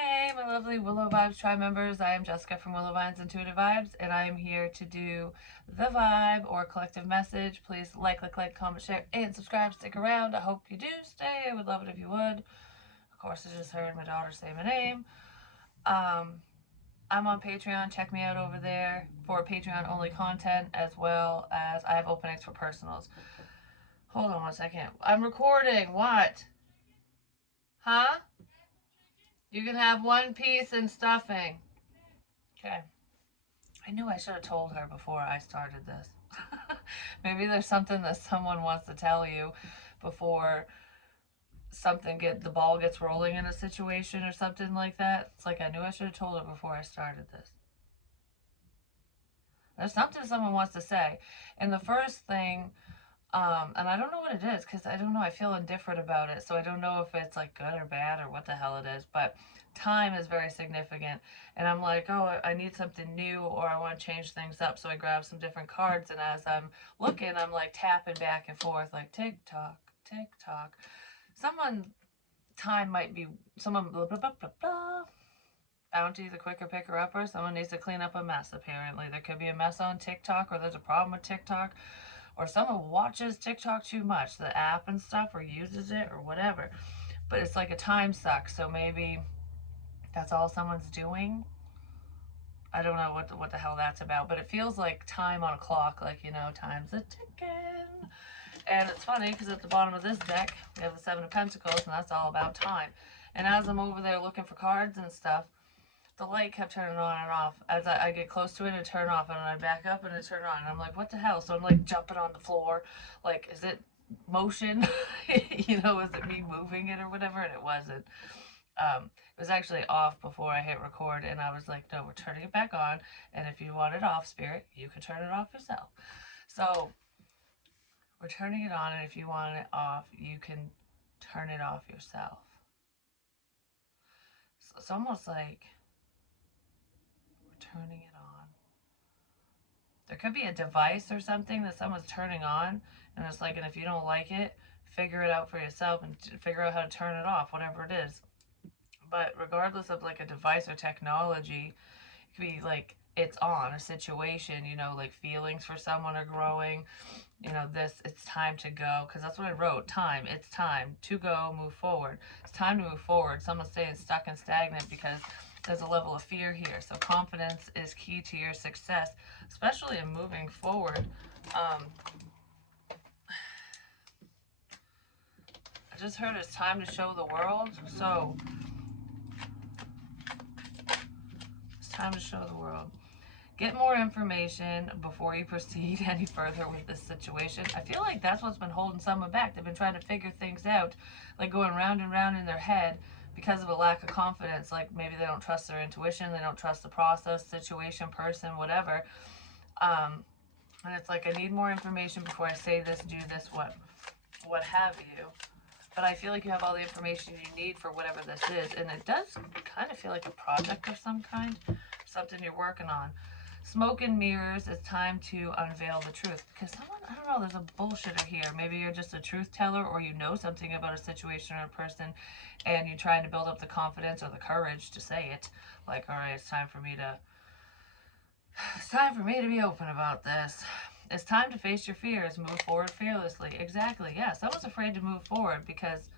Hey, my lovely Willow Vibes Tribe members. I am Jessica from Willow Vines Intuitive Vibes, and I am here to do the vibe or collective message. Please like, comment, share, and subscribe. Stick around. I hope you do stay. I would love it if you would. Of course, I just heard my daughter say my name. Um, I'm on Patreon. Check me out over there for Patreon only content, as well as I have openings for personals. Hold on one second. I'm recording. What? Huh? You can have one piece and stuffing. Okay. I knew I should have told her before I started this. Maybe there's something that someone wants to tell you before the ball gets rolling in a situation or something like that. It's like I knew I should have told her before I started this. There's something someone wants to say. And the first thing, and I don't know what it is because I don't know. I feel indifferent about it. So I don't know if it's like good or bad or what the hell it is. But time is very significant. And I'm like, oh, I need something new or I want to change things up. So I grab some different cards. And as I'm looking, I'm like tapping back and forth, like tick tock, tick tock. Someone, time might be, someone, blah, blah, blah, blah, blah. Bounty, the quicker picker upper. Someone needs to clean up a mess, apparently. There could be a mess on TikTok or there's a problem with TikTok or someone watches TikTok too much, the app and stuff, or uses it or whatever. But it's like a time suck, so maybe that's all someone's doing. I don't know what the hell that's about, but it feels like time on a clock, like time's a ticking. And it's funny because at the bottom of this deck we have the Seven of Pentacles, and that's all about time. And as I'm over there looking for cards and stuff, the light kept turning on and off. As I get close to it, it turned off, and I back up and it turned on. And I'm like, what the hell? So I'm like jumping on the floor. Like, is it motion? Is it me moving it or whatever? And it wasn't. It was actually off before I hit record, and I was like, no, we're turning it back on. And if you want it off, Spirit, you can turn it off yourself. So we're turning it on, and if you want it off, you can turn it off yourself. So it's almost like we're turning it on. There could be a device or something that someone's turning on, and it's like, and if you don't like it, figure it out for yourself and figure out how to turn it off, whatever it is. But regardless of like a device or technology, it could be like it's on a situation, like feelings for someone are growing, it's time to go, because that's what I wrote. Time, it's time to go, move forward. It's time to move forward. Someone's staying stuck and stagnant because there's a level of fear here. So confidence is key to your success, especially in moving forward. I just heard it's time to show the world. So it's time to show the world. Get more information before you proceed any further with this situation. I feel like that's what's been holding someone back. They've been trying to figure things out, like going round and round in their head because of a lack of confidence. Like maybe they don't trust their intuition, they don't trust the process, situation, person, whatever. And it's like, I need more information before I say this, do this, what have you. But I feel like you have all the information you need for whatever this is. And it does kind of feel like a project of some kind, something you're working on. Smoke and mirrors, it's time to unveil the truth. Because someone, I don't know, there's a bullshitter here. Maybe you're just a truth teller, or you know something about a situation or a person, and you're trying to build up the confidence or the courage to say it. Like, all right, it's time for me to be open about this. It's time to face your fears, move forward fearlessly. Exactly, yeah. Someone's afraid to move forward because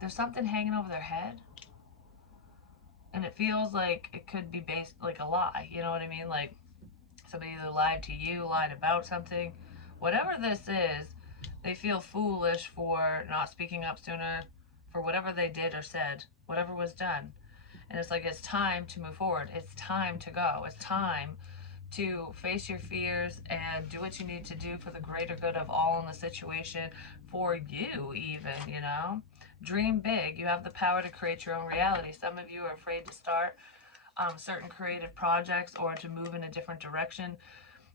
there's something hanging over their head. And it feels like it could be based like a lie. You know what I mean? Like, somebody either lied to you, lied about something. Whatever this is, they feel foolish for not speaking up sooner, for whatever they did or said, whatever was done. And it's like, it's time to move forward. It's time to go. It's time to face your fears and do what you need to do for the greater good of all in the situation, for you even. Dream big. You have the power to create your own reality. Some of you are afraid to start certain creative projects or to move in a different direction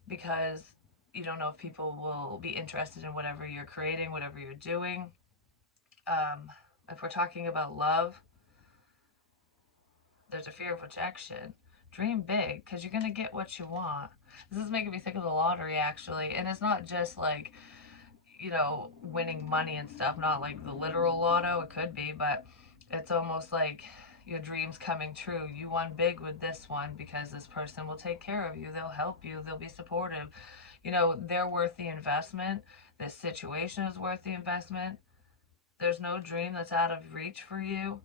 because you don't know if people will be interested in whatever you're creating, whatever you're doing. If we're talking about love, there's a fear of rejection. Dream big because you're going to get what you want. This is making me think of the lottery, actually. And it's not just like, winning money and stuff, not like the literal lotto. It could be, but it's almost like, your dreams coming true. You won big with this one because this person will take care of you. They'll help you. They'll be supportive. You know, they're worth the investment. This situation is worth the investment. There's no dream that's out of reach for you.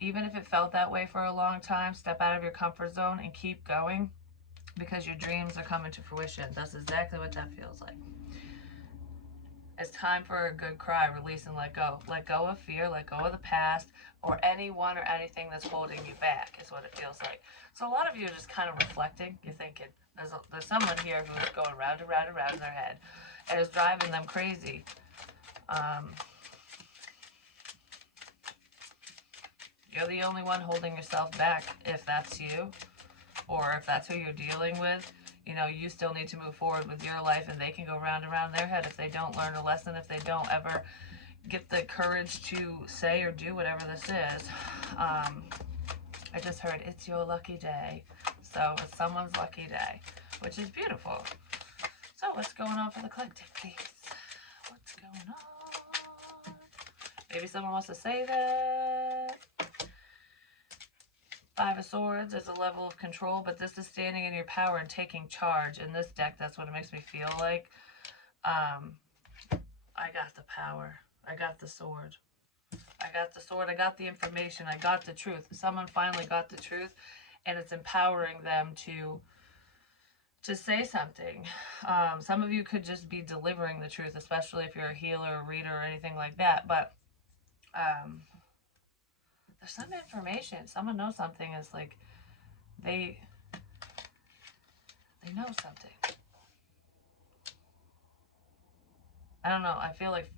Even if it felt that way for a long time, step out of your comfort zone and keep going because your dreams are coming to fruition. That's exactly what that feels like. It's time for a good cry, release and let go. Let go of fear, let go of the past, or anyone or anything that's holding you back, is what it feels like. So a lot of you are just kind of reflecting. You're thinking, there's someone here who is going round and round and round in their head, and it's driving them crazy. You're the only one holding yourself back if that's you, or if that's who you're dealing with. You know, you still need to move forward with your life, and they can go round and round in their head if they don't learn a lesson, if they don't ever get the courage to say or do whatever this is. I just heard it's your lucky day. So it's someone's lucky day, which is beautiful. So what's going on for the collective, please? What's going on? Maybe someone wants to say that. Five of Swords is a level of control, but this is standing in your power and taking charge. In this deck, that's what it makes me feel like. I got the power. I got the sword. I got the sword. I got the information. I got the truth. Someone finally got the truth, and it's empowering them to say something. Some of you could just be delivering the truth, especially if you're a healer, a reader, or anything like that. But there's some information. Someone knows something. It's like they know something. I don't know. I feel like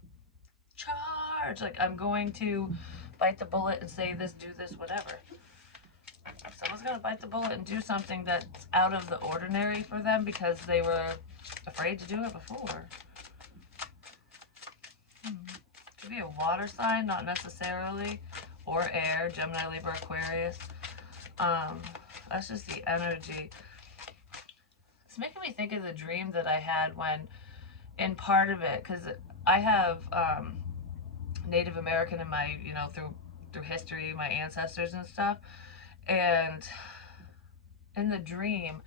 charge. Like I'm going to bite the bullet and say this, do this, whatever. Someone's going to bite the bullet and do something that's out of the ordinary for them because they were afraid to do it before. Could be a water sign, not necessarily. Or air, Gemini, Libra, Aquarius. That's just the energy. It's making me think of the dream that I had when, in part of it, because I have Native American in my, you know, through history, my ancestors and stuff. And in the dream,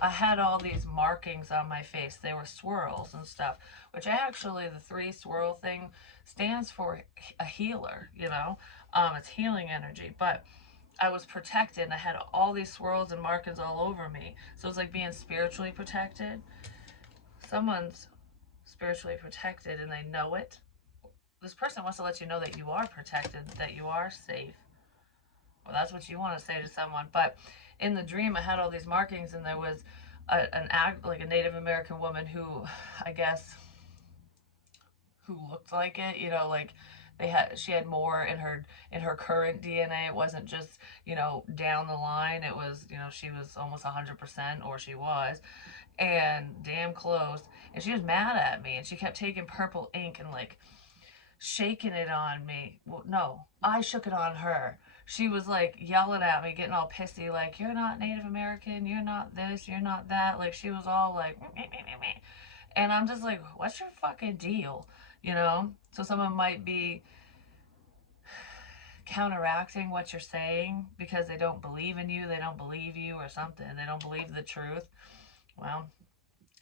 I had all these markings on my face. They were swirls and stuff, which actually the 3 swirl thing stands for a healer, you know. It's healing energy, but I was protected and I had all these swirls and markings all over me. So it's like being spiritually protected. Someone's spiritually protected and they know it. This person wants to let you know that you are protected, that you are safe. Well, that's what you want to say to someone. But in the dream, I had all these markings, and there was like a Native American woman who, I guess, who looked like it. You know, like she had more in her current DNA. It wasn't just, you know, down the line. It was, you know, she was almost 100%, or she was, and damn close. And she was mad at me, and she kept taking purple ink and like shaking it on me. Well, no, I shook it on her. She was like yelling at me, getting all pissy, like, you're not Native American, you're not this, you're not that. Like, she was all like, meh, meh, meh, meh. And I'm just like, what's your fucking deal? You know? So someone might be counteracting what you're saying because they don't believe in you, they don't believe you or something, they don't believe the truth. Well,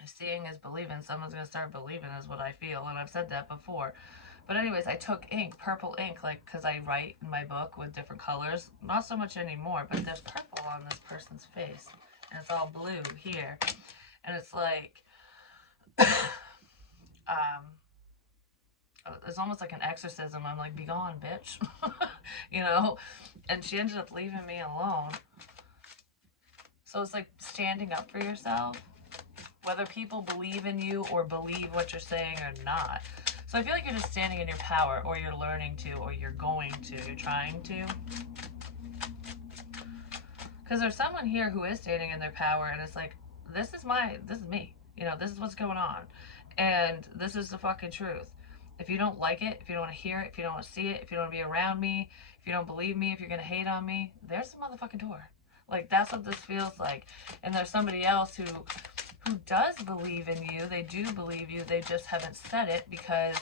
seeing is believing. Someone's going to start believing is what I feel, and I've said that before. But anyways, I took ink, purple ink, like, because I write in my book with different colors. Not so much anymore, but there's purple on this person's face. And it's all blue here. And it's like, it's almost like an exorcism. I'm like, be gone, bitch. You know? And she ended up leaving me alone. So it's like standing up for yourself. Whether people believe in you or believe what you're saying or not. So I feel like you're just standing in your power, or you're learning to, or you're going to, you're trying to. Because there's someone here who is standing in their power, and it's like, this is me. You know, this is what's going on. And this is the fucking truth. If you don't like it, if you don't want to hear it, if you don't want to see it, if you don't want to be around me, if you don't believe me, if you're going to hate on me, there's the motherfucking door. Like, that's what this feels like. And there's somebody else who does believe in you. They do believe you. They just haven't said it because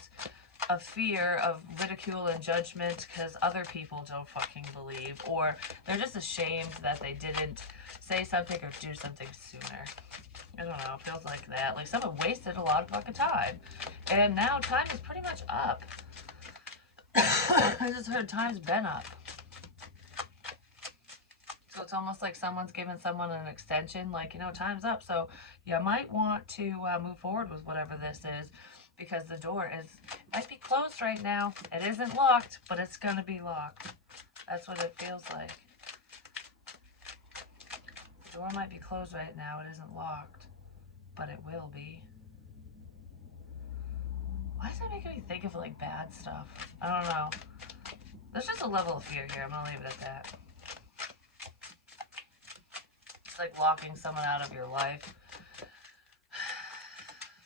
a fear of ridicule and judgment because other people don't fucking believe, or they're just ashamed that they didn't say something or do something sooner. I don't know, it feels like that. Like someone wasted a lot of fucking time. And now time is pretty much up. I just heard time's been up. So it's almost like someone's giving someone an extension, like, you know, time's up. So you might want to move forward with whatever this is, because the door might be closed right now. It isn't locked, but it's going to be locked. That's what it feels like. The door might be closed right now. It isn't locked, but it will be. Why is that making me think of like bad stuff? I don't know. There's just a level of fear here. I'm going to leave it at that. It's like locking someone out of your life.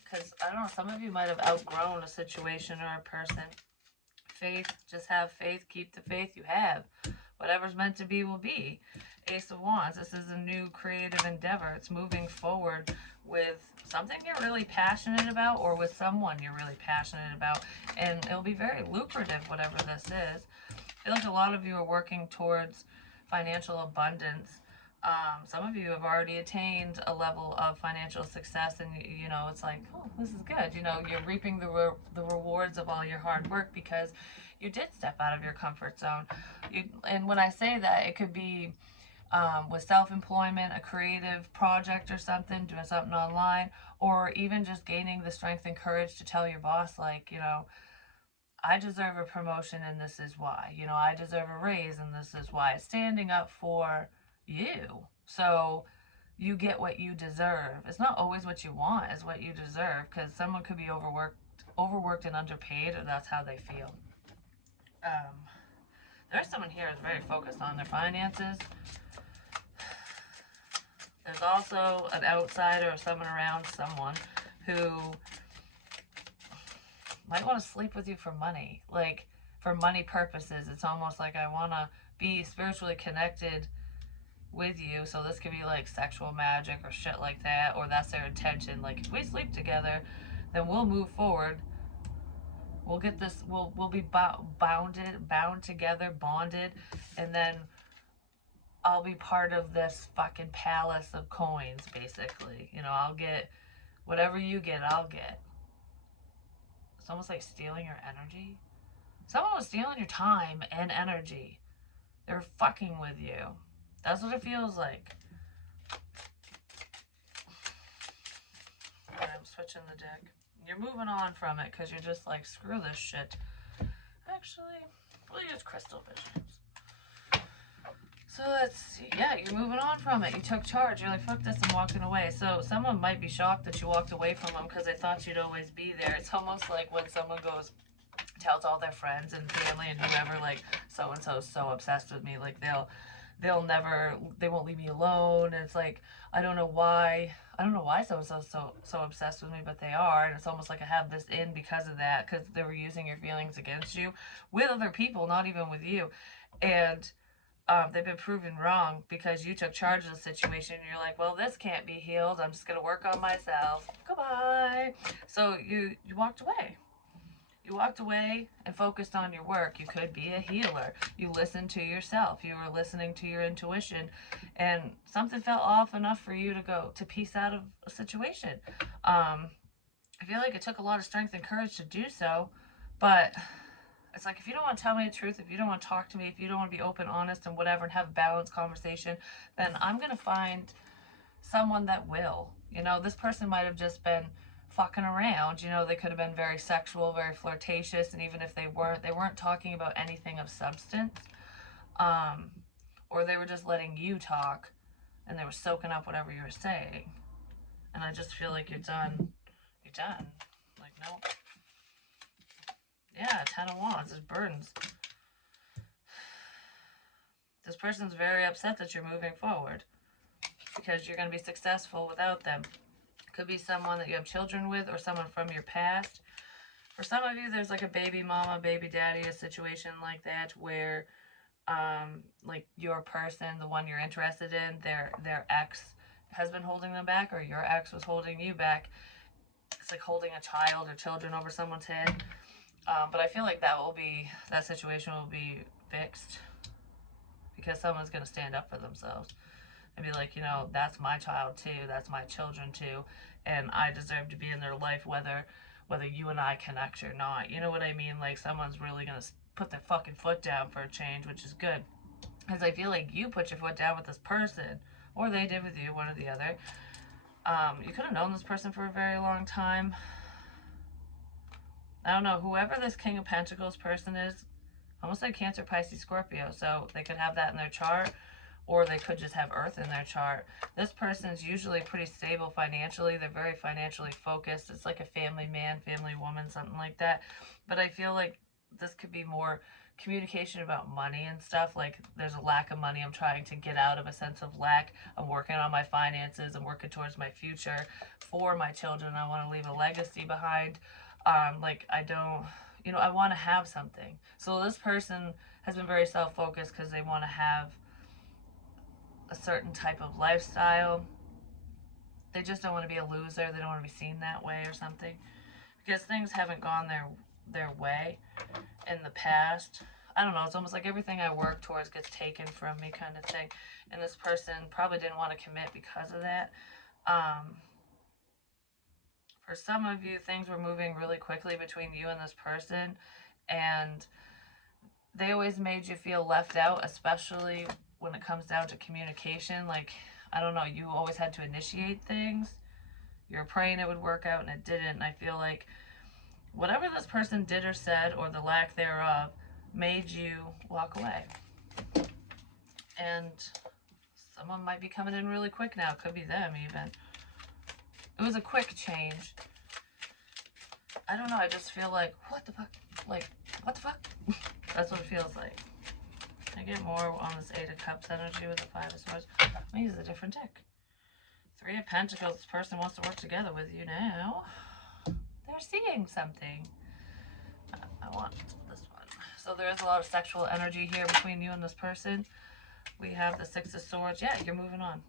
Because, I don't know, some of you might have outgrown a situation or a person. Faith, just have faith, keep the faith you have. Whatever's meant to be will be. Ace of Wands, this is a new creative endeavor. It's moving forward with something you're really passionate about, or with someone you're really passionate about. And it'll be very lucrative, whatever this is. I feel like a lot of you are working towards financial abundance. Some of you have already attained a level of financial success, and you know, it's like, oh, this is good. You know, you're reaping the rewards of all your hard work because you did step out of your comfort zone. And when I say that, it could be with self-employment, a creative project or something, doing something online, or even just gaining the strength and courage to tell your boss, like, you know, I deserve a promotion and this is why. You know, I deserve a raise and this is why. Standing up for you. So you get what you deserve. It's not always what you want, it's what you deserve, because someone could be overworked and underpaid, or that's how they feel. There's someone here who's very focused on their finances. There's also an outsider or someone around someone who might want to sleep with you for money. Like, for money purposes. It's almost like, I want to be spiritually connected with you. So this could be like sexual magic or shit like that, or that's their intention. Like, if we sleep together, then we'll move forward. We'll get this, we'll be bound together, bonded, and then I'll be part of this fucking palace of coins, basically. You know, I'll get whatever you get, I'll get. It's almost like stealing your energy. Someone was stealing your time and energy. They're fucking with you. That's what it feels like. Alright, I'm switching the deck. You're moving on from it because you're just like, screw this shit. Actually, we'll use crystal visions. So let's see. Yeah, you're moving on from it. You took charge. You're like, fuck this, I'm walking away. So someone might be shocked that you walked away from them because they thought you'd always be there. It's almost like when someone tells all their friends and family and whoever, like, so-and-so's so obsessed with me. Like, they won't leave me alone. And it's like, I don't know why so-and-so's so obsessed with me, but they are. And it's almost like I have this in because of that, because they were using your feelings against you with other people, not even with you. And they've been proven wrong because you took charge of the situation. And you're like, well, this can't be healed. I'm just going to work on myself. Goodbye. So you walked away. You walked away and focused on your work. You could be a healer. You listened to yourself. You were listening to your intuition, and something felt off enough for you to go to piece out of a situation. I feel like it took a lot of strength and courage to do so, but it's like, if you don't want to tell me the truth, if you don't want to talk to me, if you don't want to be open, honest, and whatever, and have a balanced conversation, then I'm going to find someone that will. You know, this person might have just been fucking around. You know, they could have been very sexual, very flirtatious, and even if they weren't talking about anything of substance, or they were just letting you talk and they were soaking up whatever you were saying. And I just feel like you're done. Like, no. Yeah, 10 of Wands is burdens. This person's very upset that you're moving forward because you're going to be successful without them. Could be someone that you have children with, or someone from your past. For some of you, there's like a baby mama, baby daddy, a situation like that where like your person, the one you're interested in, their ex has been holding them back, or your ex was holding you back. It's like holding a child or children over someone's head. But I feel like that situation will be fixed because someone's going to stand up for themselves and be like, that's my child too, that's my children too, and I deserve to be in their life whether you and I connect or not. You know what I mean? Like someone's really going to put their fucking foot down for a change, which is good. Because I feel like you put your foot down with this person, or they did with you, one or the other. You could have known this person for a very long time. I don't know, whoever this King of Pentacles person is, almost like Cancer, Pisces, Scorpio. So they could have that in their chart, or they could just have Earth in their chart. This person's usually pretty stable financially. They're very financially focused. It's like a family man, family woman, something like that. But I feel like this could be more communication about money and stuff. Like there's a lack of money. I'm trying to get out of a sense of lack. I'm working on my finances. I'm working towards my future for my children. I want to leave a legacy behind. Like I don't, I want to have something. So this person has been very self-focused because they want to have a certain type of lifestyle. They just don't want to be a loser. They don't want to be seen that way or something because things haven't gone their way in the past. I don't know. It's almost like everything I work towards gets taken from me, kind of thing. And this person probably didn't want to commit because of that. For some of you, things were moving really quickly between you and this person, and they always made you feel left out, especially when it comes down to communication. Like, I don't know, you always had to initiate things. You were praying it would work out and it didn't. And I feel like whatever this person did or said, or the lack thereof, made you walk away. And someone might be coming in really quick now. It could be them even. It was a quick change. I don't know, I just feel like, what the fuck? Like, what the fuck? That's what it feels like. I get more on this Eight of Cups energy with the Five of Swords. Let me use a different deck. Three of Pentacles. This person wants to work together with you now. They're seeing something. I want this one. So there is a lot of sexual energy here between you and this person. We have the Six of Swords. Yeah, you're moving on.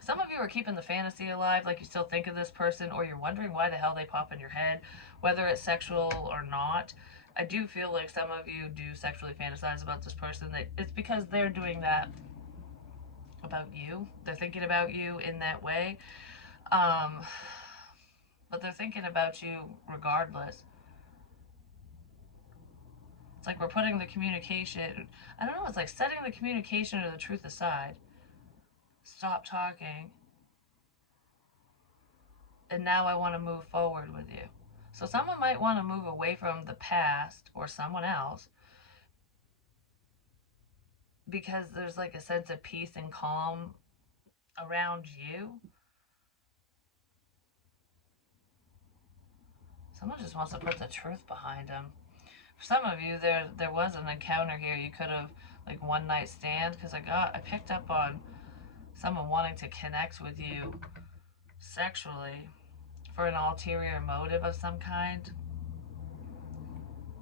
Some of you are keeping the fantasy alive, like you still think of this person, or you're wondering why the hell they pop in your head, whether it's sexual or not. I do feel like some of you do sexually fantasize about this person. It's because they're doing that about you. They're thinking about you in that way. But they're thinking about you regardless. It's like we're putting the communication, I don't know, it's like setting the communication or the truth aside. Stop talking. And now I want to move forward with you. So someone might want to move away from the past or someone else because there's like a sense of peace and calm around you. Someone just wants to put the truth behind them. For some of you, there was an encounter here. You could have, like, one night stand, because I picked up on someone wanting to connect with you sexually for an ulterior motive of some kind.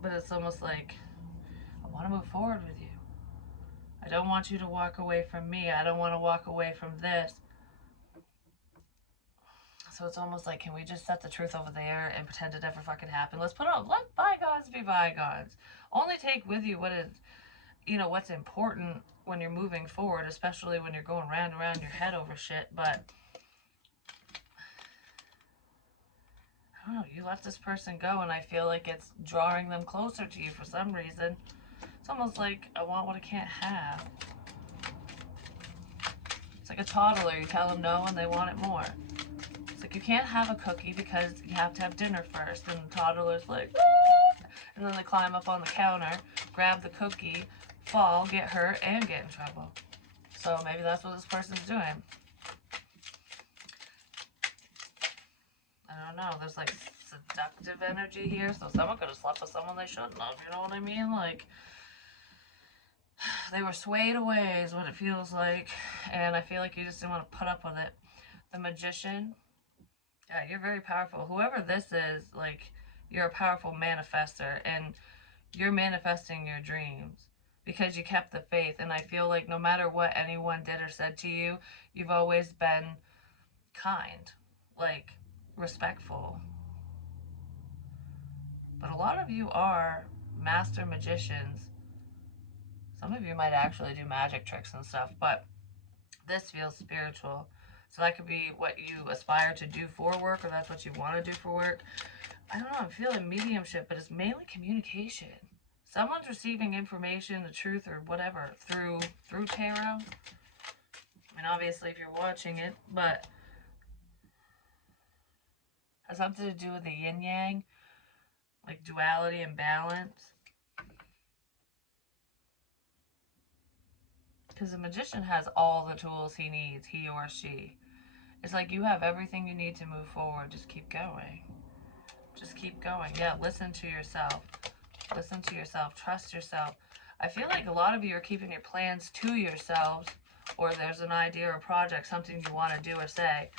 But it's almost like, I want to move forward with you. I don't want you to walk away from me. I don't want to walk away from this. So it's almost like, can we just set the truth over there and pretend it never fucking happened? Let bygones be bygones. Only take with you what's important when you're moving forward, especially when you're going round and round your head over shit. But I don't know, you let this person go, and I feel like it's drawing them closer to you for some reason. It's almost like I want what I can't have. It's like a toddler. You tell them no and they want it more. It's like you can't have a cookie because you have to have dinner first. And the toddler's like, ah! And then they climb up on the counter, grab the cookie, fall, get hurt, and get in trouble. So maybe that's what this person's doing. I don't know. There's like seductive energy here. So someone could have slept with someone they shouldn't have. You know what I mean? Like, they were swayed away is what it feels like. And I feel like you just didn't want to put up with it. The Magician. Yeah, you're very powerful. Whoever this is, like, you're a powerful manifester. And you're manifesting your dreams because you kept the faith. And I feel like no matter what anyone did or said to you, you've always been kind, like, respectful. But a lot of you are master magicians. Some of you might actually do magic tricks and stuff, but this feels spiritual. So that could be what you aspire to do for work, or that's what you want to do for work. I don't know, I'm feeling mediumship, but it's mainly communication. Someone's receiving information, the truth, or whatever through tarot. I mean, obviously, if you're watching it, but has something to do with the yin yang, like duality and balance. Because the magician has all the tools he needs, he or she. It's like you have everything you need to move forward. Just keep going. Just keep going. Yeah, listen to yourself. Listen to yourself. Trust yourself. I feel like a lot of you are keeping your plans to yourselves, or there's an idea or a project, something you want to do or say,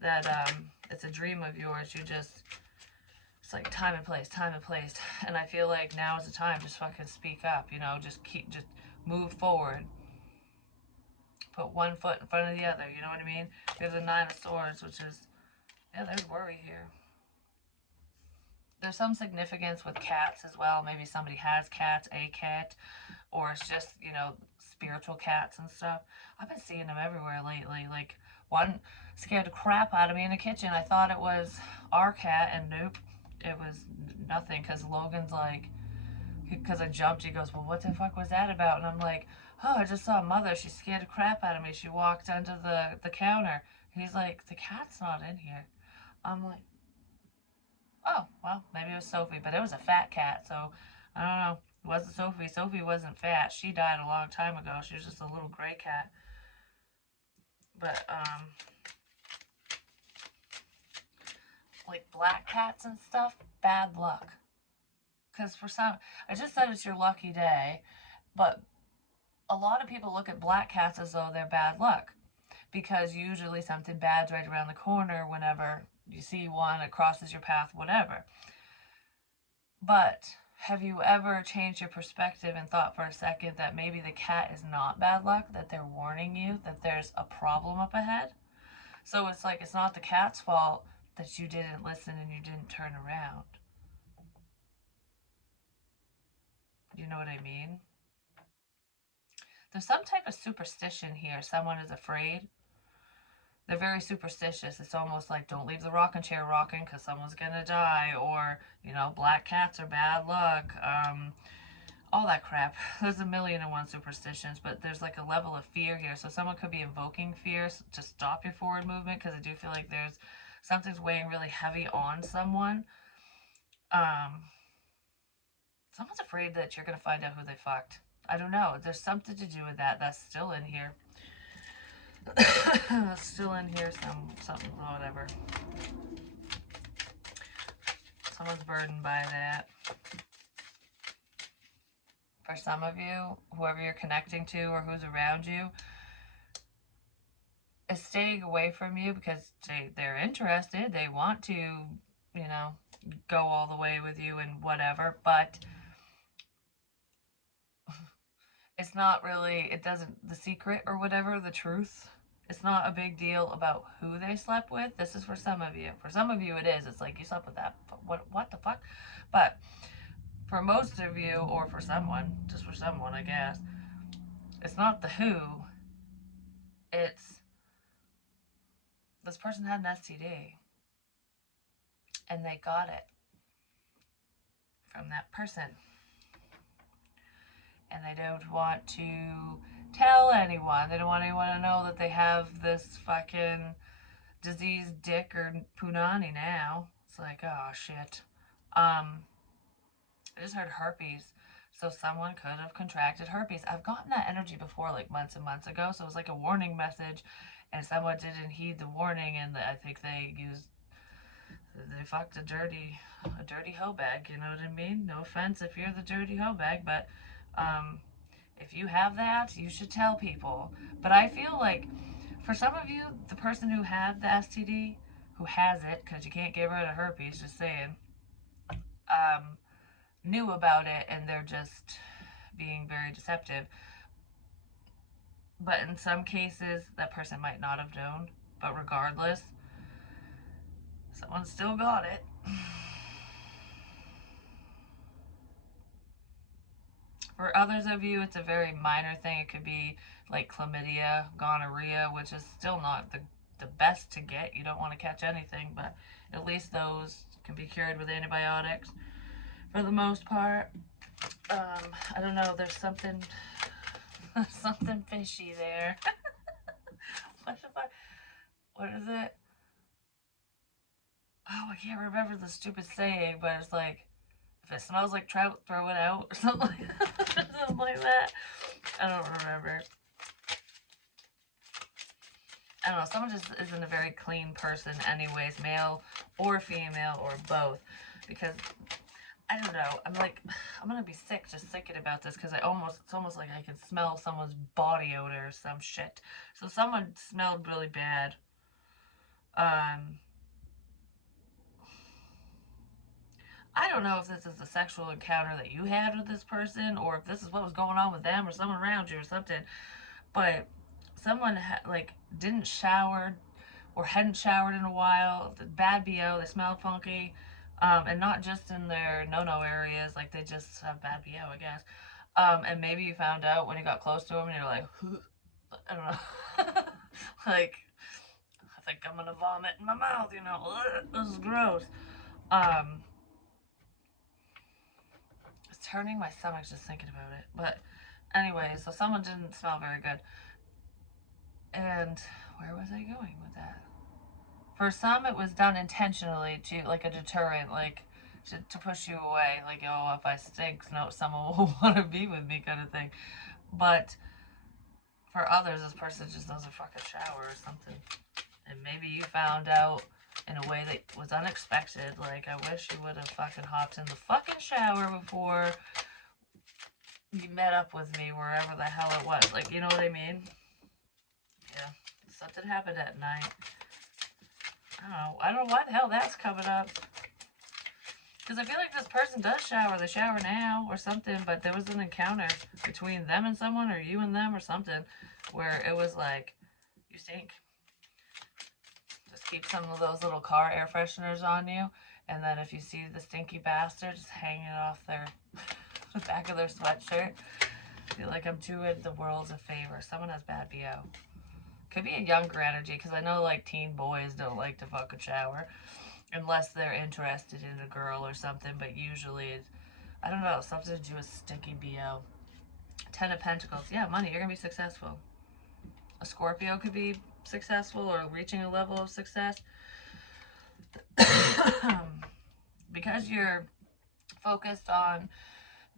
that it's a dream of yours. It's like time and place, time and place. And I feel like now is the time. Just fucking speak up, just move forward. Put one foot in front of the other, you know what I mean? We have the Nine of Swords, which is, yeah, there's worry here. There's some significance with cats as well. Maybe somebody has cats, a cat, or it's just, spiritual cats and stuff. I've been seeing them everywhere lately. Like, one scared the crap out of me in the kitchen. I thought it was our cat, and nope, it was nothing, because Logan's like, because I jumped, he goes, well, what the fuck was that about? And I'm like, oh, I just saw Mother. She scared the crap out of me. She walked under the counter. He's like, the cat's not in here. I'm like, oh, well, maybe it was Sophie, but it was a fat cat, so I don't know. It wasn't Sophie. Sophie wasn't fat. She died a long time ago. She was just a little gray cat. But, like black cats and stuff, bad luck. Because for some, I just said it's your lucky day, but a lot of people look at black cats as though they're bad luck, because usually something bad's right around the corner whenever you see one, it crosses your path, whatever. But have you ever changed your perspective and thought for a second that maybe the cat is not bad luck, that they're warning you that there's a problem up ahead? So it's like, it's not the cat's fault that you didn't listen and you didn't turn around. You know what I mean? There's some type of superstition here. Someone is afraid. They're very superstitious. It's almost like, don't leave the rocking chair rocking because someone's gonna die, or black cats are bad luck, all that crap. There's a million and one superstitions, but there's like a level of fear here. So someone could be invoking fear to stop your forward movement, because I do feel like there's something's weighing really heavy on someone. Someone's afraid that you're gonna find out who they fucked. I don't know. There's something to do with that. That's still in here. Still in here, something, whatever. Someone's burdened by that. For some of you, whoever you're connecting to or who's around you is staying away from you because they're interested. They want to, go all the way with you and whatever, but it's not really, the secret or whatever, the truth, it's not a big deal about who they slept with. This is for some of you. For some of you it is. It's like, you slept with that. What the fuck? But for most of you, or for someone, just for someone, I guess, it's not the who. It's, this person had an STD. And they got it from that person. And they don't want to tell anyone. They don't want anyone to know that they have this fucking diseased dick or punani now. It's like, oh shit. I just heard herpes. So someone could have contracted herpes. I've gotten that energy before, like months and months ago. So it was like a warning message, and someone didn't heed the warning, and I think they fucked a dirty hoe bag, you know what I mean? No offense if you're the dirty hoe bag, but if you have that, you should tell people. But I feel like for some of you, the person who had the STD, who has it, because you can't get rid of herpes, just saying, knew about it, and they're just being very deceptive. But in some cases, that person might not have known. But regardless, someone still got it. For others of you, it's a very minor thing. It could be like chlamydia, gonorrhea, which is still not the best to get. You don't want to catch anything, but at least those can be cured with antibiotics for the most part. I don't know. There's something something fishy there. What is it? Oh, I can't remember the stupid saying, but it's like, if it smells like trout, throw it out, or something like that. Something like that. I don't remember. I don't know. Someone just isn't a very clean person, anyways, male or female or both. Because I don't know. I'm gonna be sick just thinking about this because it's almost like I can smell someone's body odor or some shit. So someone smelled really bad. Um, I don't know if this is a sexual encounter that you had with this person or if this is what was going on with them or someone around you or something. But someone like didn't shower or hadn't showered in a while. Bad BO. They smelled funky. And not just in their no-no areas, like they just have bad BO, I guess. And maybe you found out when you got close to them, and you're like, I don't know, like I think I'm gonna vomit in my mouth, you know. This is gross. Um, it's turning my stomach just thinking about it. But anyway, so someone didn't smell very good. And where was I going with that? For some, it was done intentionally to, like, a deterrent, like, to push you away. Like, oh, if I stink, no, someone will want to be with me, kind of thing. But for others, this person just doesn't fucking shower or something. And maybe you found out in a way that was unexpected. Like, I wish you would have fucking hopped in the fucking shower before you met up with me wherever the hell it was. Like, you know what I mean? Yeah. Something happened at night. I don't know why the hell that's coming up. Because I feel like this person does shower. They shower now or something, but there was an encounter between them and someone or you and them or something where it was like, you stink. Just keep some of those little car air fresheners on you. And then if you see the stinky bastard just hanging off the back of their sweatshirt, feel like I'm doing the world a favor. Someone has bad BO. Could be a younger energy, because I know like teen boys don't like to fucking shower unless they're interested in a girl or something, but usually it's, I don't know, something to do with stinky BO. 10 of Pentacles. Yeah, money. You're going to be successful. A Scorpio could be successful or reaching a level of success. Because you're focused on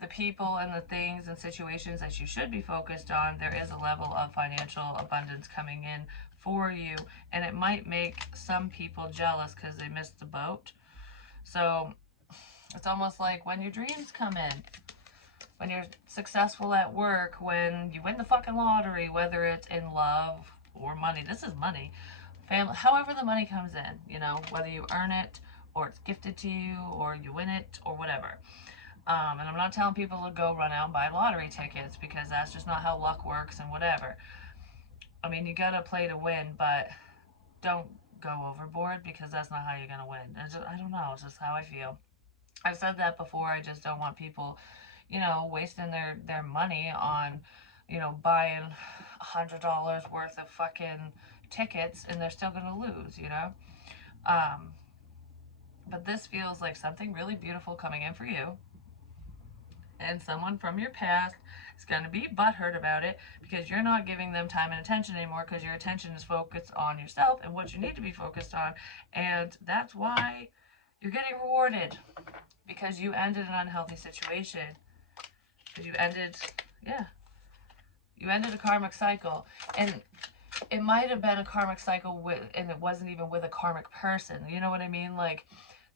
the people and the things and situations that you should be focused on, there is a level of financial abundance coming in for you, and it might make some people jealous because they missed the boat. So it's almost like when your dreams come in, when you're successful at work, when you win the fucking lottery, whether it's in love or money. This is money. Family, however the money comes in, you know, whether you earn it or it's gifted to you or you win it or whatever. And I'm not telling people to go run out and buy lottery tickets because that's just not how luck works and whatever. I mean, you gotta play to win, but don't go overboard because that's not how you're gonna win. I don't know. It's just how I feel. I've said that before. I just don't want people, you know, wasting their money on, you know, buying $100 worth of fucking tickets and they're still gonna lose, you know. But this feels like something really beautiful coming in for you. And someone from your past is going to be butthurt about it because you're not giving them time and attention anymore because your attention is focused on yourself and what you need to be focused on. And that's why you're getting rewarded, because you ended an unhealthy situation. Because you ended a karmic cycle. And it might have been a karmic cycle and it wasn't even with a karmic person. You know what I mean? Like,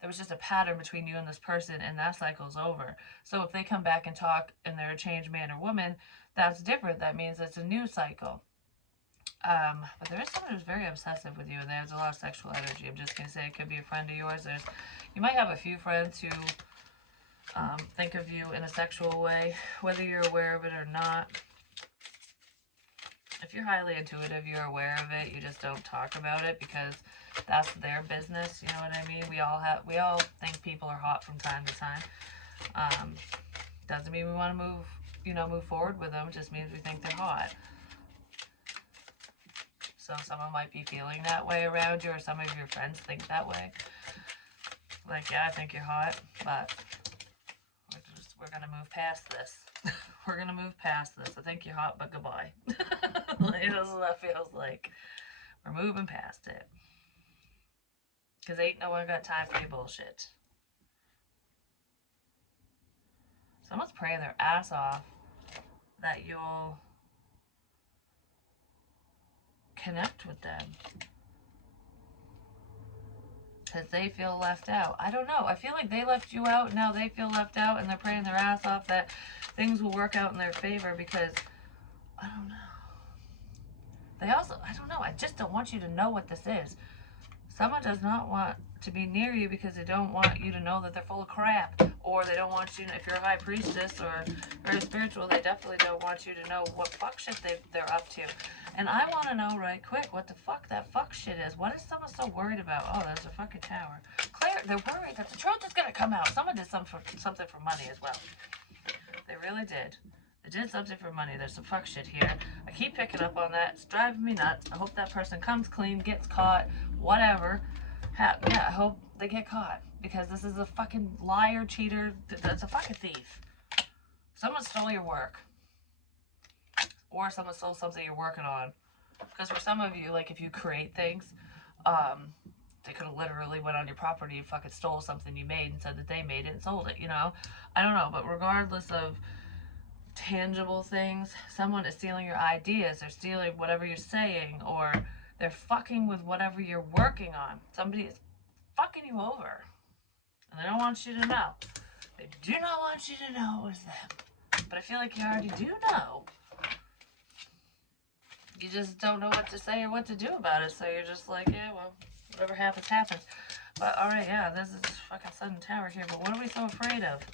there was just a pattern between you and this person, and that cycle's over. So if they come back and talk and they're a changed man or woman, that's different. That means it's a new cycle. But there is someone who's very obsessive with you, and there's a lot of sexual energy. I'm just going to say it could be a friend of yours. You might have a few friends who think of you in a sexual way, whether you're aware of it or not. If you're highly intuitive, you're aware of it. You just don't talk about it because that's their business. You know what I mean? We all think people are hot from time to time. Doesn't mean we want to move move forward with them. It just means we think they're hot. So someone might be feeling that way around you, or some of your friends think that way. Like, yeah, I think you're hot, but we're gonna move past this. We're gonna move past this. I think you're hot, but goodbye. That's what that feels like. We're moving past it. Because ain't no one got time for your bullshit. Someone's praying their ass off that you'll connect with them. Because they feel left out. I don't know. I feel like they left you out. Now they feel left out, and they're praying their ass off that things will work out in their favor because, I don't know. They also, I don't know. I just don't want you to know what this is. Someone does not want to be near you because they don't want you to know that they're full of crap. Or they don't want you, if you're a high priestess or very spiritual, they definitely don't want you to know what fuck shit they're up to. And I want to know right quick what the fuck that fuck shit is. What is someone so worried about? Oh, there's a fucking tower. Claire, they're worried that the truth is going to come out. Someone did something for money as well. They really did. They did something for money. There's some fuck shit here. I keep picking up on that. It's driving me nuts. I hope that person comes clean, gets caught, whatever. Yeah, I hope they get caught. Because this is a fucking liar, cheater. That's a fucking thief. Someone stole your work. Or someone stole something you're working on. Because for some of you, like if you create things, they could have literally went on your property and fucking stole something you made and said that they made it and sold it, I don't know, but regardless of tangible things, someone is stealing your ideas, they're stealing whatever you're saying, or they're fucking with whatever you're working on. Somebody is fucking you over. And they don't want you to know. They do not want you to know it was them. But I feel like you already do know. You just don't know what to say or what to do about it. So you're just like, yeah, well, whatever happens, happens. But alright, yeah, this is fucking sudden tower here. But what are we so afraid of?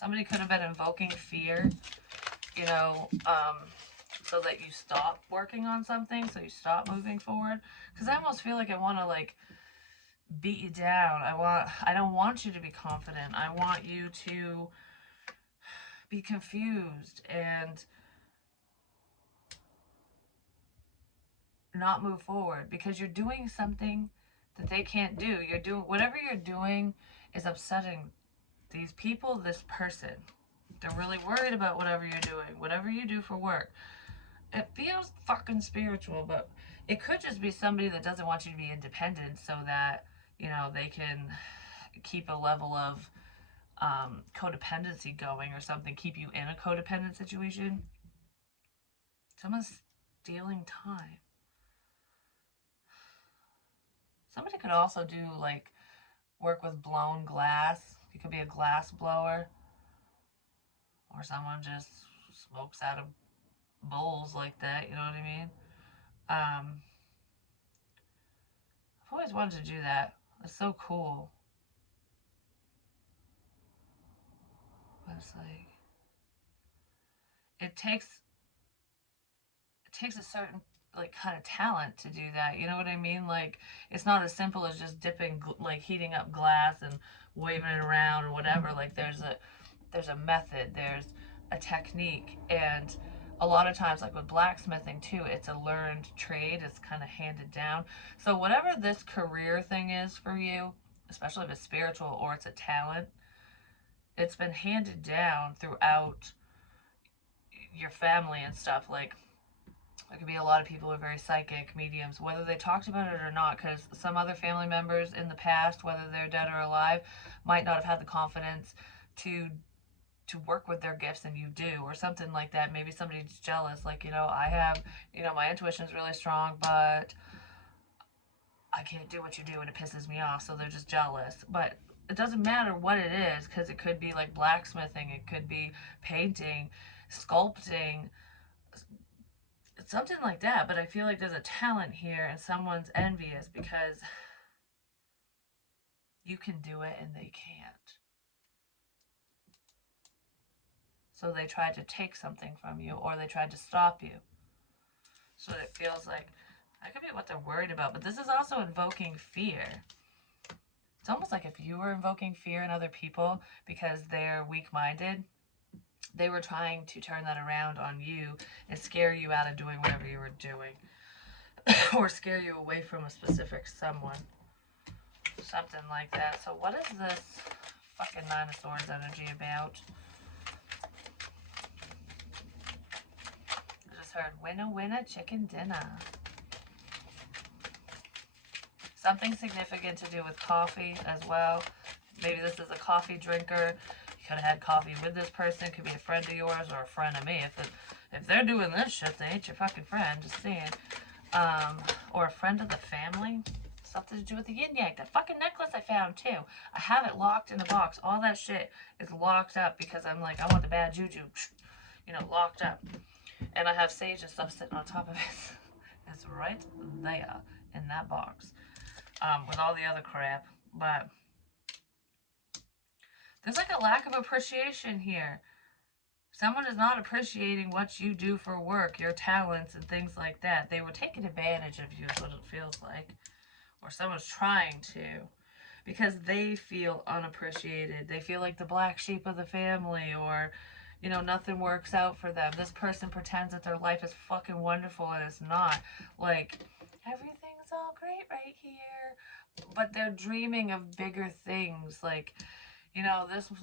Somebody could have been invoking fear, so that you stop working on something, so you stop moving forward. Because I almost feel like I want to, beat you down. I don't want you to be confident. I want you to be confused and not move forward because you're doing something that they can't do. Whatever you're doing is upsetting these people, this person. They're really worried about whatever you're doing, whatever you do for work. It feels fucking spiritual, but it could just be somebody that doesn't want you to be independent so that, they can keep a level of codependency going or something, keep you in a codependent situation. Someone's stealing time. Somebody could also do, work with blown glass. You could be a glass blower. Or someone just smokes out of bowls like that, you know what I mean? I've always wanted to do that. It's so cool. But it's like, it takes a certain kind of talent to do that, you know what I mean? It's not as simple as just dipping, heating up glass and waving it around or whatever. There's a method, there's a technique, and a lot of times, with blacksmithing too, it's a learned trade. It's kind of handed down. So whatever this career thing is for you, especially if it's spiritual or it's a talent, it's been handed down throughout your family and stuff. There could be a lot of people who are very psychic, mediums, whether they talked about it or not, because some other family members in the past, whether they're dead or alive, might not have had the confidence to work with their gifts and you do, or something like that. Maybe somebody's jealous, I have, my intuition's really strong, but I can't do what you do and it pisses me off, so they're just jealous. But it doesn't matter what it is, because it could be blacksmithing, it could be painting, sculpting, something like that. But I feel like there's a talent here and someone's envious because you can do it and they can't. So they tried to take something from you, or they tried to stop you. So it feels like that could be what they're worried about. But this is also invoking fear. It's almost like if you were invoking fear in other people because they're weak-minded, They were trying to turn that around on you and scare you out of doing whatever you were doing. Or scare you away from a specific someone. Something like that. So what is this fucking Nine of Swords energy about? I just heard winner, winner, chicken dinner. Something significant to do with coffee as well. Maybe this is a coffee drinker. You could have had coffee with this person. It could be a friend of yours or a friend of me. If they're doing this shit, they ain't your fucking friend. Just saying. Or a friend of the family. Something to do with the yin yang. That fucking necklace I found too. I have it locked in a box. All that shit is locked up because I'm like, I want the bad juju, locked up. And I have sage and stuff sitting on top of it. It's right there in that box. With all the other crap. But there's like a lack of appreciation here. Someone is not appreciating what you do for work, your talents and things like that. They were taking advantage of you is what it feels like. Or someone's trying to. Because they feel unappreciated. They feel like the black sheep of the family, or, nothing works out for them. This person pretends that their life is fucking wonderful and it's not. Like, everything's all great right here. But they're dreaming of bigger things. Like,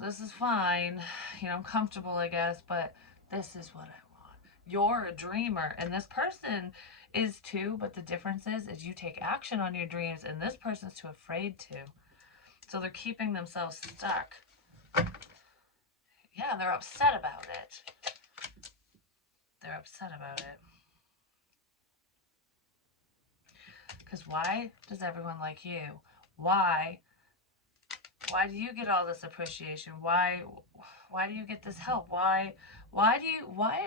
this is fine. I'm comfortable, I guess, but this is what I want. You're a dreamer, and this person is too, but the difference is you take action on your dreams, and this person's too afraid to. So they're keeping themselves stuck. Yeah, they're upset about it. They're upset about it. Because why does everyone like you? Why do you get all this appreciation? Why do you get this help? Why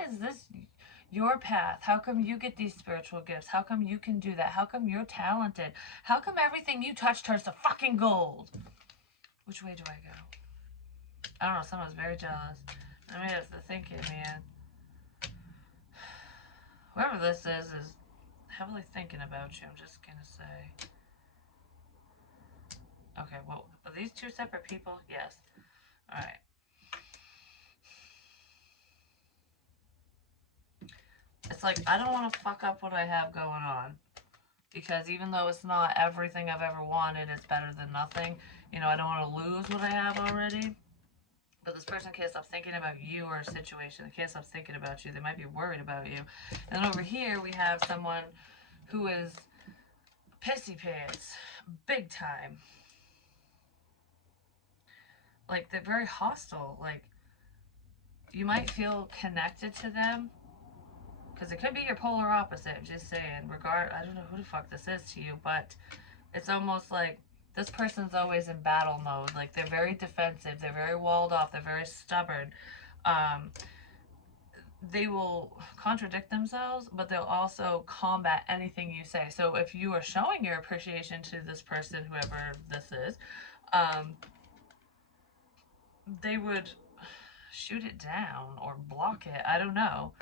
is this your path? How come you get these spiritual gifts? How come you can do that? How come you're talented? How come everything you touch turns to fucking gold? Which way do I go? I don't know, someone's very jealous. I mean, it's the thinking, man. Whoever this is heavily thinking about you, I'm just gonna say. Okay, well, are these two separate people? Yes. Alright. It's like, I don't want to fuck up what I have going on. Because even though it's not everything I've ever wanted, it's better than nothing. I don't want to lose what I have already. But this person can't stop thinking about you or a situation. They can't stop thinking about you. They might be worried about you. And over here, we have someone who is pissy pants. Big time. Like, they're very hostile. Like, you might feel connected to them. Because it could be your polar opposite. I'm just saying. I don't know who the fuck this is to you. But it's almost like this person's always in battle mode. Like, they're very defensive. They're very walled off. They're very stubborn. They will contradict themselves, but they'll also combat anything you say. So if you are showing your appreciation to this person, whoever this is, they would shoot it down or block it. I don't know.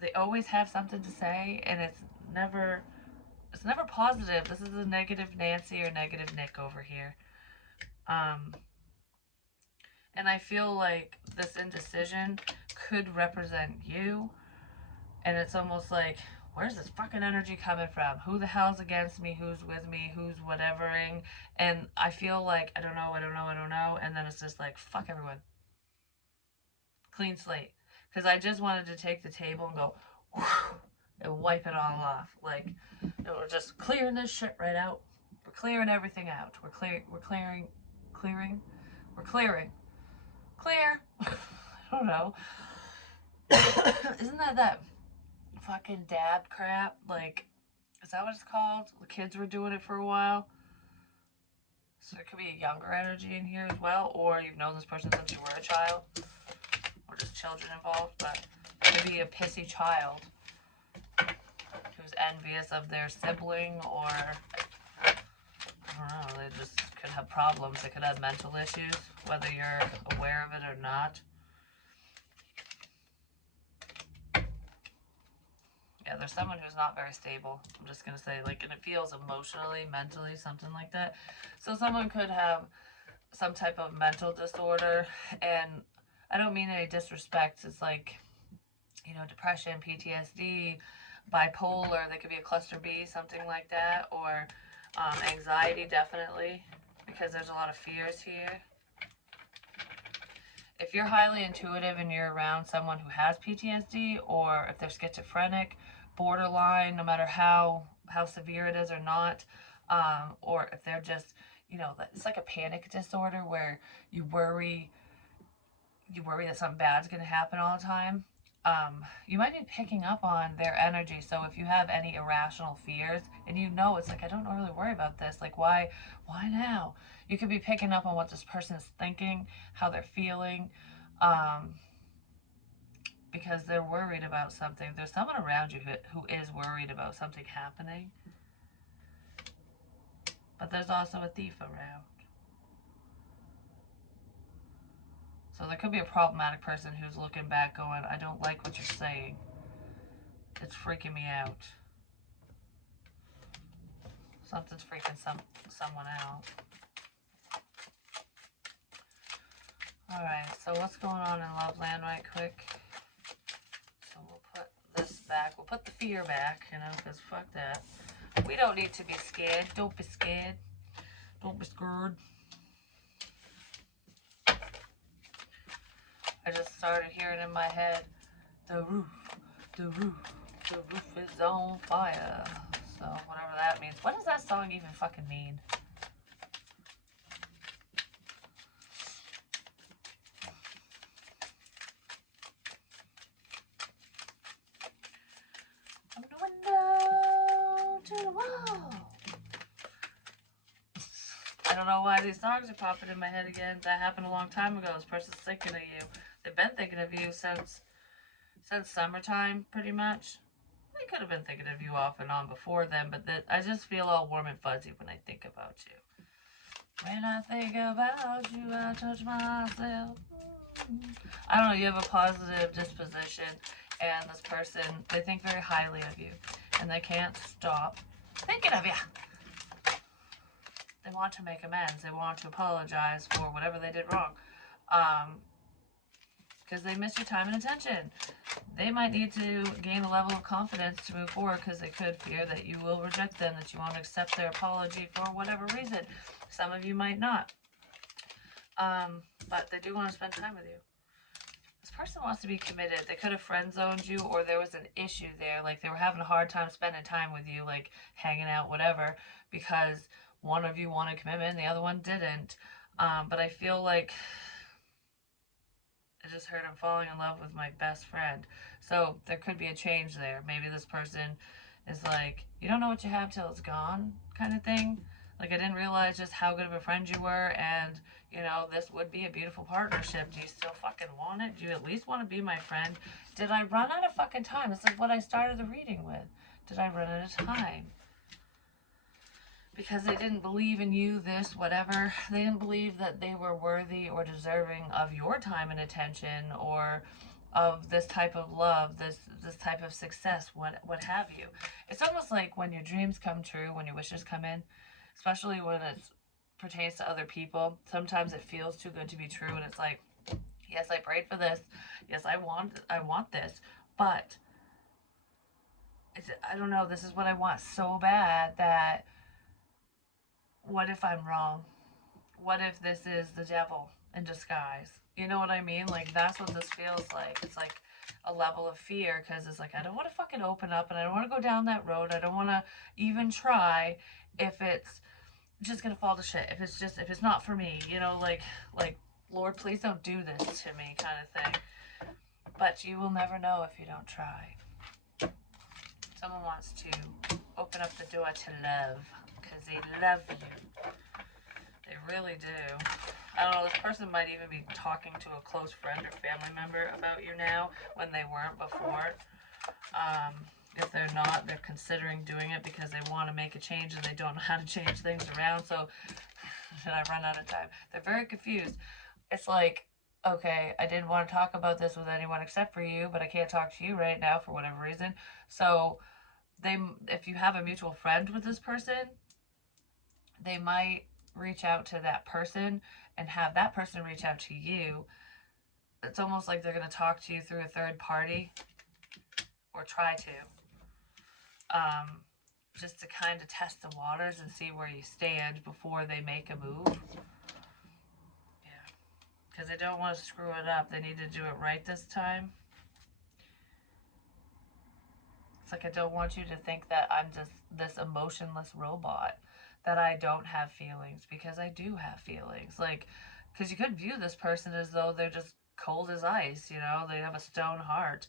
They always have something to say, and it's never positive. This is a negative Nancy or negative Nick over here. And I feel like this indecision could represent you. And it's almost like, where's this fucking energy coming from? Who the hell's against me? Who's with me? Who's whatevering? And I feel like, I don't know. And then it's just like, fuck everyone. Clean slate. Because I just wanted to take the table and go, whoosh, and wipe it all off. Like, we're just clearing this shit right out. We're clearing everything out. We're clearing. Clear. I don't know. Isn't that fucking dab crap? Like, is that what it's called? The kids were doing it for a while. So there could be a younger energy in here as well, or you've known this person since you were a child, or just children involved, but it could be a pissy child who's envious of their sibling, or I don't know, they just could have problems. They could have mental issues, whether you're aware of it or not. Yeah, there's someone who's not very stable. I'm just going to say, like, and it feels emotionally, mentally, something like that. So someone could have some type of mental disorder, and I don't mean any disrespect. It's like, you know, depression, PTSD, bipolar. They could be a cluster B, something like that, or anxiety, definitely, because there's a lot of fears here. If you're highly intuitive and you're around someone who has PTSD, or if they're schizophrenic, borderline, no matter how severe it is or not, or if they're just, you know, it's like a panic disorder where you worry you worry that something bad's going to happen all the time. You might be picking up on their energy. So if you have any irrational fears and you know it's like, I don't really worry about this, like why now? You could be picking up on what this person is thinking, how they're feeling, um, because they're worried about something. There's someone around you who is worried about something happening, but there's also a thief around. So there could be a problematic person who's looking back going, I don't like what you're saying. It's freaking me out. Something's freaking someone out. Alright, so what's going on in Loveland right quick? So we'll put this back. We'll put the fear back, you know, because fuck that. We don't need to be scared. Don't be scared. Don't be scared. I just started hearing in my head, the roof, the roof, the roof is on fire. So whatever that means. What does that song even fucking mean? From the window to the wall. I don't know why these songs are popping in my head again. That happened a long time ago. This person's thinking of you. They've been thinking of you since summertime, pretty much. They could have been thinking of you off and on before then, but I just feel all warm and fuzzy when I think about you. When I think about you, I touch myself. I don't know, you have a positive disposition, and this person, they think very highly of you, and they can't stop thinking of you. They want to make amends. They want to apologize for whatever they did wrong. Because they miss your time and attention. They might need to gain a level of confidence to move forward because they could fear that you will reject them, that you won't accept their apology for whatever reason. Some of you might not. But they do want to spend time with you. This person wants to be committed. They could have friend zoned you, or there was an issue there. Like they were having a hard time spending time with you, like hanging out, whatever, because one of you wanted commitment and the other one didn't. But I feel like I just heard I'm falling in love with my best friend. So there could be a change there. Maybe this person is like, you don't know what you have till it's gone, kind of thing. Like, I didn't realize just how good of a friend you were, and, you know, this would be a beautiful partnership. Do you still fucking want it? Do you at least want to be my friend? Did I run out of fucking time? This is what I started the reading with. Did I run out of time? Because they didn't believe in you, this, whatever. They didn't believe that they were worthy or deserving of your time and attention, or of this type of love, this type of success, what have you. It's almost like when your dreams come true, when your wishes come in, especially when it pertains to other people. Sometimes it feels too good to be true, and it's like, yes, I prayed for this. Yes, I want this, but I don't know. This is what I want so bad that. What if I'm wrong? What if this is the devil in disguise? You know what I mean? Like, that's what this feels like. It's like a level of fear, because it's like, I don't want to fucking open up, and I don't want to go down that road. I don't want to even try if it's just gonna fall to shit. If it's not for me, you know, like, Lord, please don't do this to me, kind of thing. But you will never know if you don't try. Someone wants to open up the door to love, because they love you. They really do. I don't know, this person might even be talking to a close friend or family member about you now when they weren't before. If they're not, they're considering doing it because they want to make a change and they don't know how to change things around. So, should I run out of time? They're very confused. It's like, okay, I didn't want to talk about this with anyone except for you, but I can't talk to you right now for whatever reason. So, if you have a mutual friend with this person, they might reach out to that person and have that person reach out to you it's almost like they're going to talk to you through a third party, or try to, um, just to kind of test the waters and see where you stand before they make a move. Yeah, because they don't want to screw it up. They need to do it right this time. It's like, I don't want you to think that I'm just this emotionless robot, that I don't have feelings, because I do have feelings. Like, because you could view this person as though they're just cold as ice, you know, they have a stone heart.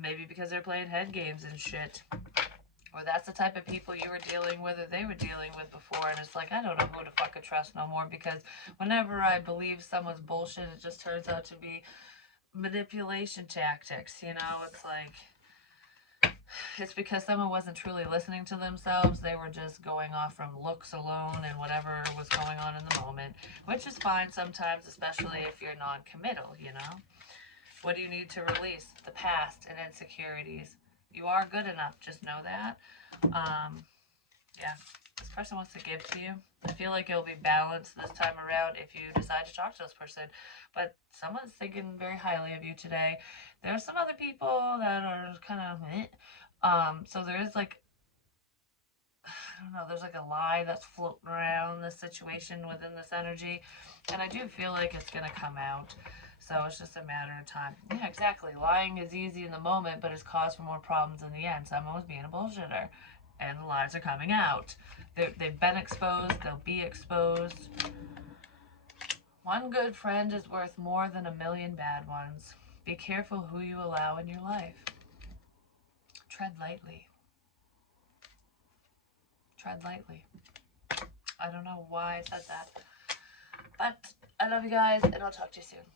Maybe because they're playing head games and shit. Or that's the type of people you were dealing with, or they were dealing with before, and it's like, I don't know who to fucking trust no more, because whenever I believe someone's bullshit, it just turns out to be manipulation tactics, you know? It's like, it's because someone wasn't truly listening to themselves. They were just going off from looks alone and whatever was going on in the moment, which is fine sometimes, especially if you're non-committal, you know? What do you need to release? The past and insecurities. You are good enough, just know that. Yeah, this person wants to give to you. I feel like it'll be balanced this time around if you decide to talk to this person. But someone's thinking very highly of you today. There's some other people that are kind of meh. So there is like, I don't know, there's like a lie that's floating around this situation within this energy. And I do feel like it's going to come out. So it's just a matter of time. Yeah, exactly. Lying is easy in the moment, but it's cause for more problems in the end. Someone was being a bullshitter, and the lies are coming out. They've been exposed. They'll be exposed. One good friend is worth more than a million bad ones. Be careful who you allow in your life. Tread lightly. Tread lightly. I don't know why I said that. But I love you guys, and I'll talk to you soon.